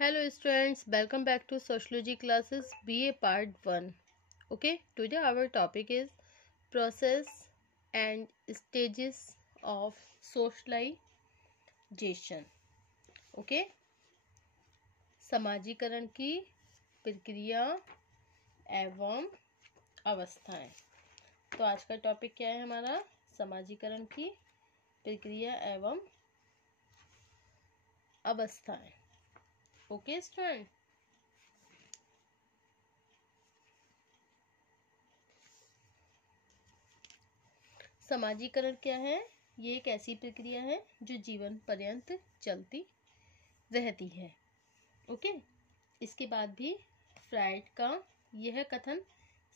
Hello students, welcome back to Sociology classes BA Part 1. Okay, today our topic is process and stages of socialization. Okay, समाजीकरण की प्रक्रिया एवं अवस्थाएं। तो आज का टॉपिक क्या है हमारा? समाजीकरण की प्रक्रिया एवं अवस्थाएं। ओके स्टूडेंट, समाजीकरण क्या है? ये एक ऐसी प्रक्रिया है जो जीवन पर्यंत चलती रहती है। ओके, इसके बाद भी फ्राइड का यह कथन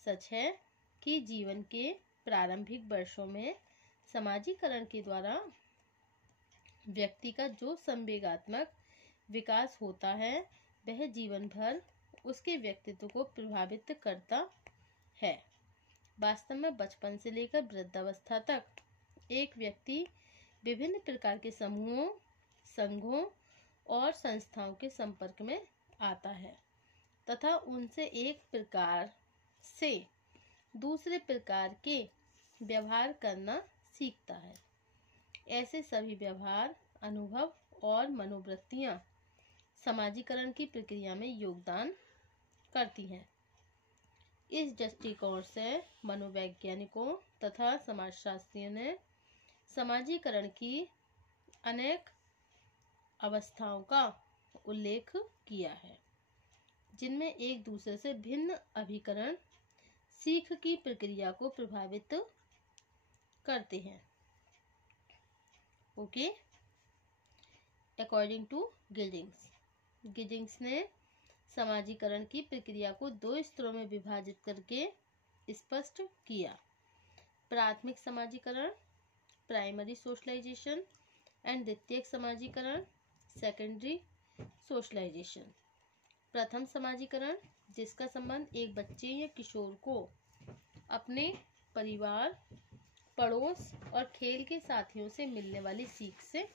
सच है कि जीवन के प्रारंभिक वर्षों में समाजीकरण के द्वारा व्यक्ति का जो संवेगात्मक विकास होता है वह जीवन भर उसके व्यक्तित्व को प्रभावित करता है। वास्तव में बचपन से लेकर वृद्धावस्था तक एक व्यक्ति विभिन्न प्रकार के समूहों, संघों और संस्थाओं के संपर्क में आता है तथा उनसे एक प्रकार से दूसरे प्रकार के व्यवहार करना सीखता है। ऐसे सभी व्यवहार, अनुभव और मनोवृत्तियां समाजीकरण की प्रक्रिया में योगदान करती हैं। इस दृष्टिकोण से मनोवैज्ञानिकों तथा समाजशास्त्रियों ने समाजीकरण की अनेक अवस्थाओं का उल्लेख किया है, जिनमें एक दूसरे से भिन्न अभिकरण सीख की प्रक्रिया को प्रभावित करते हैं। ओके, अकॉर्डिंग टू गिडिंग्स ने समाजीकरण की प्रक्रिया को दो स्तरों में विभाजित करके स्पष्ट किया: प्राथमिक समाजीकरण, प्राइमरी सोशलाइजेशन, एंड द्वितीयक समाजीकरण, सेकेंडरी सोशलाइजेशन। प्रथम समाजीकरण, जिसका संबंध एक बच्चे या किशोर को अपने परिवार, पड़ोस और खेल के साथियों से मिलने वाली सीख से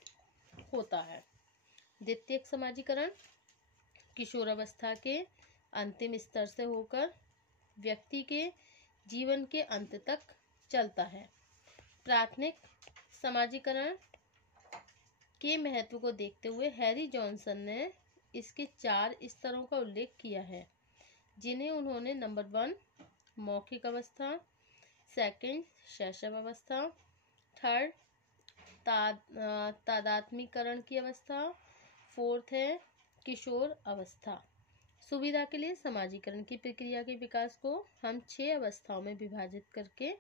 होता है। द्वितीयक समाजीकरण किशोरावस्था के अंतिम स्तर से होकर व्यक्ति के जीवन के अंत तक चलता है। प्राथमिक समाजीकरण के महत्व को देखते हुए हैरी जॉनसन ने इसके 4 स्तरों का उल्लेख किया है, जिन्हें उन्होंने नंबर 1 मौखिक अवस्था, सेकंड शैशव अवस्था, थर्ड तादात्मीकरण की अवस्था, फोर्थ है किशोर अवस्था। सुविधा के लिए समाजीकरण की प्रक्रिया के विकास को हम 6 अवस्थाओं में विभाजित करके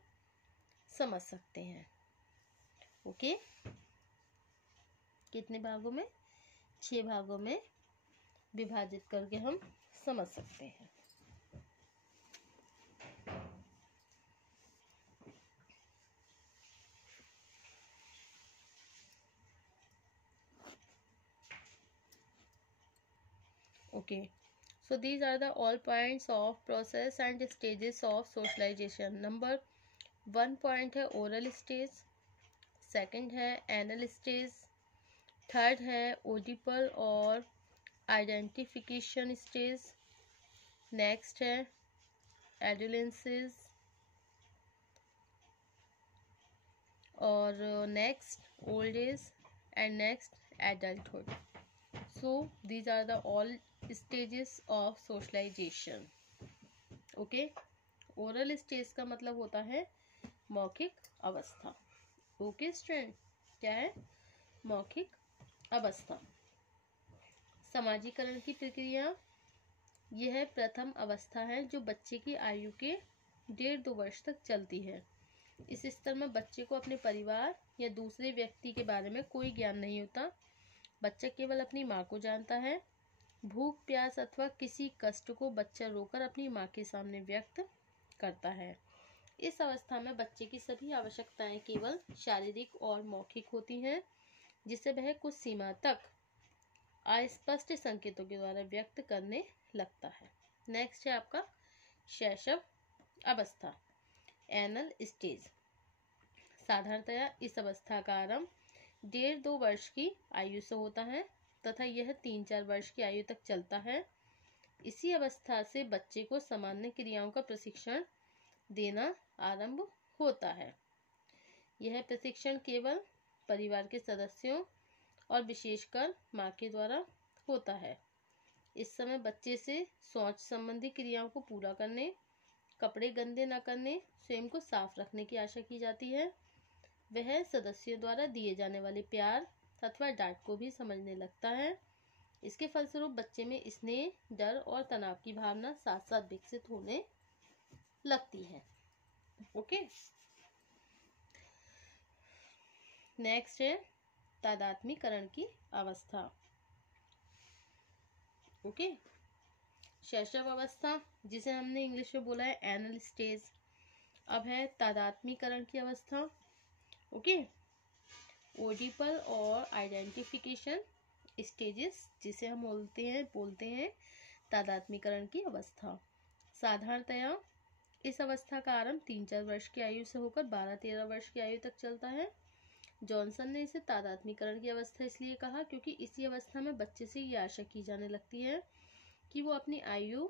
समझ सकते हैं। ओके, कितने भागों में? 6 भागों में विभाजित करके हम समझ सकते हैं। Okay, so these are the all points of process and stages of socialization. Number 1 point है oral stage, second है anal stage, थर्ड है audible और identification stage, next है adolescence और next old age and next adulthood. So these are the all stages of socialization. Okay, oral stage का मतलब होता है मौखिक अवस्था। ओके स्टूडेंट, क्या है? मौखिक अवस्था। समाजीकरण की प्रक्रिया यह प्रथम अवस्था है जो बच्चे की आयु के 1.5-2 वर्ष तक चलती है। इस स्तर में बच्चे को अपने परिवार या दूसरे व्यक्ति के बारे में कोई ज्ञान नहीं होता। बच्चा केवल अपनी माँ को जानता है। भूख, प्यास अथवा किसी कष्ट को बच्चा रोकर अपनी माँ के सामने व्यक्त करता है। इस अवस्था में बच्चे की सभी आवश्यकताएं केवल शारीरिक और मौखिक होती हैं, जिसे वह कुछ सीमा तक अस्पष्ट संकेतों के द्वारा व्यक्त करने लगता है। नेक्स्ट है आपका शैशव अवस्था, एनल स्टेज। साधारणतया इस अवस्था का आरंभ 1.5-2 वर्ष की आयु से होता है तथा यह 3-4 वर्ष की आयु तक चलता है। इसी अवस्था से बच्चे को सामान्य क्रियाओं का प्रशिक्षण देना आरंभ होता है। यह प्रशिक्षण केवल परिवार के सदस्यों और विशेषकर माँ के द्वारा होता है। इस समय बच्चे से शौच संबंधी क्रियाओं को पूरा करने, कपड़े गंदे न करने, स्वयं को साफ रखने की आशा की जाती है। वह सदस्यों द्वारा दिए जाने वाले प्यार अथवा डांट को भी समझने लगता है। इसके फलस्वरूप बच्चे में स्नेह, डर और तनाव की भावना साथ साथ विकसित होने लगती है। ओके, नेक्स्ट है तादात्म्यकरण की अवस्था। ओके, शैशव अवस्था, जिसे हमने इंग्लिश में बोला है एनल स्टेज। अब है तादात्म्यकरण की अवस्था। ओके, ओडिपल और आइडेंटिफिकेशन स्टेजेस, जिसे हम बोलते हैं तादात्म्यकरण की अवस्था। साधारणतया इस अवस्था का आरंभ 3-4 वर्ष की आयु से होकर 12-13 वर्ष की आयु तक चलता है। जॉनसन ने इसे तादात्म्यकरण की अवस्था इसलिए कहा क्योंकि इसी अवस्था में बच्चे से ये आशा की जाने लगती है कि वो अपनी आयु,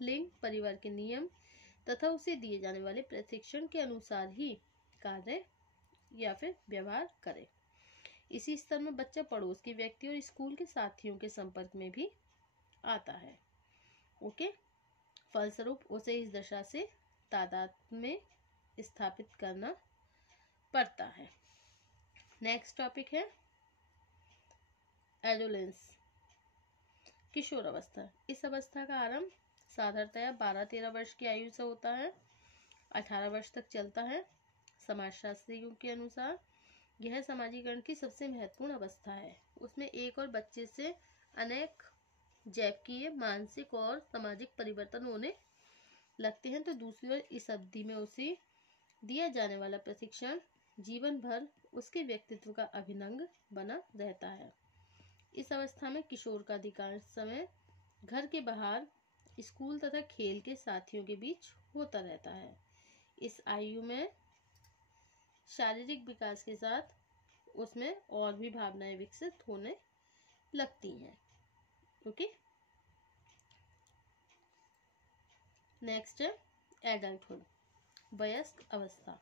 लिंग, परिवार के नियम तथा उसे दिए जाने वाले प्रशिक्षण के अनुसार ही कार्य या फिर व्यवहार करे। इसी स्तर में बच्चा पड़ोस के व्यक्ति और स्कूल के साथियों के संपर्क में भी आता है। ओके, फलस्वरूप उसे इस दशा से तादात्म्य में स्थापित करना पड़ता है। नेक्स्ट टॉपिक है एडोलेंस, किशोर अवस्था। इस अवस्था का आरंभ साधारणतया 12-13 वर्ष की आयु से होता है, 18 वर्ष तक चलता है। समाजशास्त्रियों के अनुसार यह समाजीकरण की सबसे महत्वपूर्ण अवस्था है। उसमें एक और बच्चे से अनेक जैविकीय, मानसिक और सामाजिक परिवर्तन होने लगते हैं, तो दूसरी ओर इस अवधि में उसे दिया जाने वाला प्रशिक्षण जीवन भर उसके व्यक्तित्व का अभिन्न बना रहता है। इस अवस्था में किशोर का अधिकांश समय घर के बाहर, स्कूल तथा खेल के साथियों के बीच होता रहता है। इस आयु में शारीरिक विकास के साथ उसमें और भी भावनाएं विकसित होने लगती हैं। ओके, नेक्स्ट है एडल्टहुड, वयस्क अवस्था।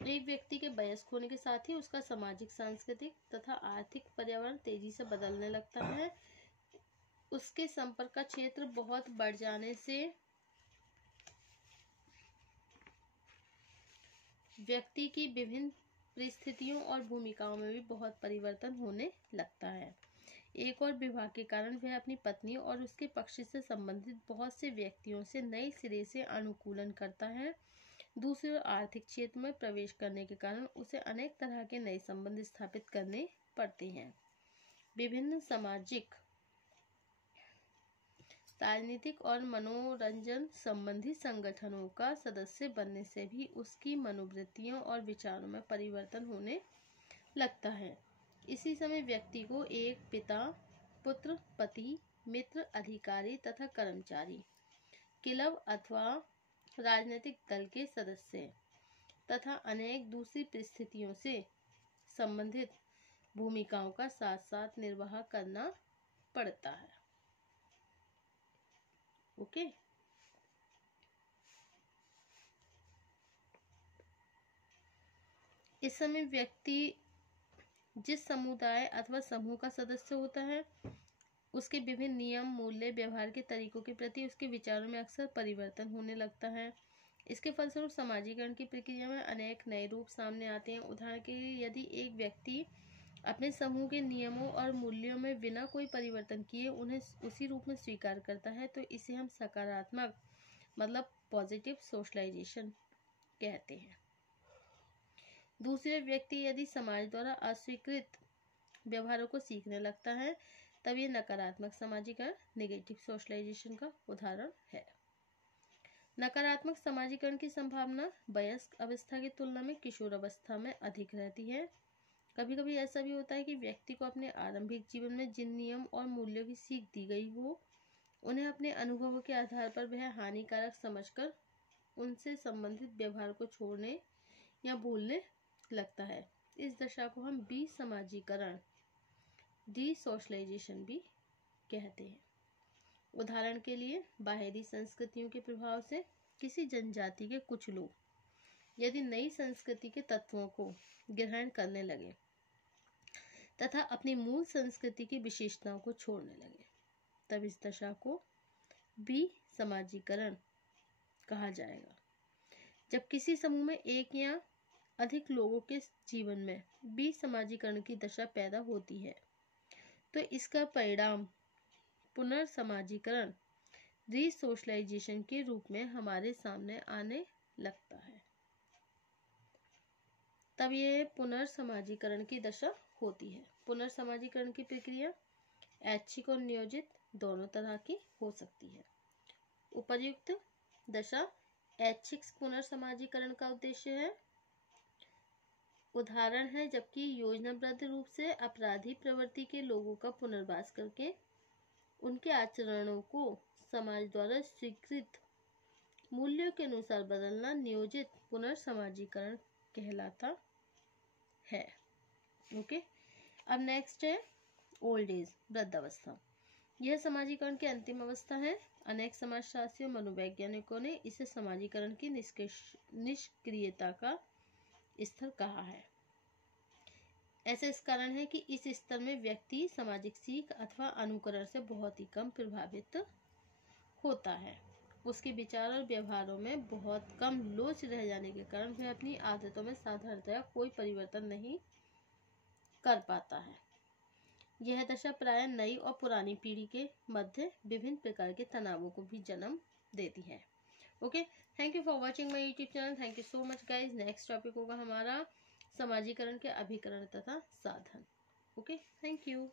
एक व्यक्ति के वयस्क होने के साथ ही उसका सामाजिक, सांस्कृतिक तथा आर्थिक पर्यावरण तेजी से बदलने लगता है। उसके संपर्क का क्षेत्र बहुत बढ़ जाने से व्यक्ति की विभिन्न परिस्थितियों और भूमिकाओं में भी बहुत परिवर्तन होने लगता है। एक और विवाह के कारण वह अपनी पत्नी और उसके पक्ष से संबंधित बहुत से व्यक्तियों से नए सिरे से अनुकूलन करता है। दूसरी ओर आर्थिक क्षेत्र में प्रवेश करने के कारण उसे अनेक तरह के नए संबंध स्थापित करने पड़ते हैं। विभिन्न सामाजिक, राजनीतिक और मनोरंजन संबंधी संगठनों का सदस्य बनने से भी उसकी मनोवृत्तियों और विचारों में परिवर्तन होने लगता है। इसी समय व्यक्ति को एक पिता, पुत्र, पति, मित्र, अधिकारी तथा कर्मचारी, क्लब अथवा राजनीतिक दल के सदस्य तथा अनेक दूसरी परिस्थितियों से संबंधित भूमिकाओं का साथ साथ निर्वाह करना पड़ता है। ओके, इस समय व्यक्ति जिस समुदाय अथवा समूह का सदस्य होता है, उसके विभिन्न नियम, मूल्य, व्यवहार के तरीकों के प्रति उसके विचारों में अक्सर परिवर्तन होने लगता है। इसके फलस्वरूप समाजीकरण की प्रक्रिया में अनेक नए रूप सामने आते हैं। उदाहरण के लिए, यदि एक व्यक्ति अपने समूह के नियमों और मूल्यों में बिना कोई परिवर्तन किए उन्हें उसी रूप में स्वीकार करता है, तो इसे हम सकारात्मक मतलब पॉजिटिव सोशलाइजेशन कहते हैं। दूसरे व्यक्ति यदि समाज द्वारा अस्वीकृत व्यवहारों को सीखने लगता है, तब ये नकारात्मक समाजीकरण, नेगेटिव सोशलाइजेशन का उदाहरण है। नकारात्मक समाजीकरण की संभावना वयस्क अवस्था की तुलना में किशोर अवस्था में अधिक रहती है। कभी कभी ऐसा भी होता है कि व्यक्ति को अपने आरंभिक जीवन में जिन नियम और मूल्यों की सीख दी गई हो, उन्हें अपने अनुभवों के आधार पर वह हानिकारक समझकर उनसे संबंधित व्यवहार को छोड़ने या भूलने लगता है। इस दशा को हम विसमाजीकरण, डिसोशलाइजेशन भी कहते हैं। उदाहरण के लिए, बाहरी संस्कृतियों के प्रभाव से किसी जनजाति के कुछ लोग यदि नई संस्कृति के तत्वों को ग्रहण करने लगे तथा अपनी मूल संस्कृति की विशेषताओं को छोड़ने लगे, तब इस दशा को विसमाजीकरण कहा जाएगा। जब किसी समूह में एक या अधिक लोगों के जीवन में विसमाजीकरण की दशा पैदा होती है तो इसका परिणाम पुनर्समाजीकरण, रिसोशलाइजेशन के रूप में हमारे सामने आने लगता है। तब ये पुनर्समाजीकरण की दशा होती है। पुनर्समाजीकरण की प्रक्रिया ऐच्छिक और नियोजित दोनों तरह की हो सकती है। उपर्युक्त दशा ऐच्छिक पुनर्समाजीकरण का उद्देश्य है, उदाहरण है जबकि योजनाबद्ध रूप से अपराधी प्रवृत्ति के लोगों का पुनर्वास करके उनके आचरणों को समाज द्वारा स्वीकृत मूल्यों के अनुसार बदलना नियोजित पुनर्समाजीकरण कहलाता है। ओके, अब नेक्स्ट है ओल्ड एज, वृद्धावस्था। यह समाजीकरण की अंतिम अवस्था है। अनेक समाजशास्त्रियों मनोवैज्ञानिकों ने इसे समाजीकरण की निष्क्रियता का स्तर कहा है। ऐसा इस कारण है कि इस स्तर में व्यक्ति सामाजिक सीख अथवा अनुकरण से बहुत ही कम प्रभावित होता है। उसके विचार और व्यवहारों में बहुत कम लोच रह जाने के कारण वह अपनी आदतों में साधारणतया कोई परिवर्तन नहीं कर पाता है। यह दशा प्रायः नई और पुरानी पीढ़ी के मध्य विभिन्न प्रकार के तनावों को भी जन्म देती है। Okay, thank you for watching my YouTube channel. Thank you so much guys. Next topic होगा हमारा समाजीकरण के अभिकरण तथा साधन। Okay, thank you.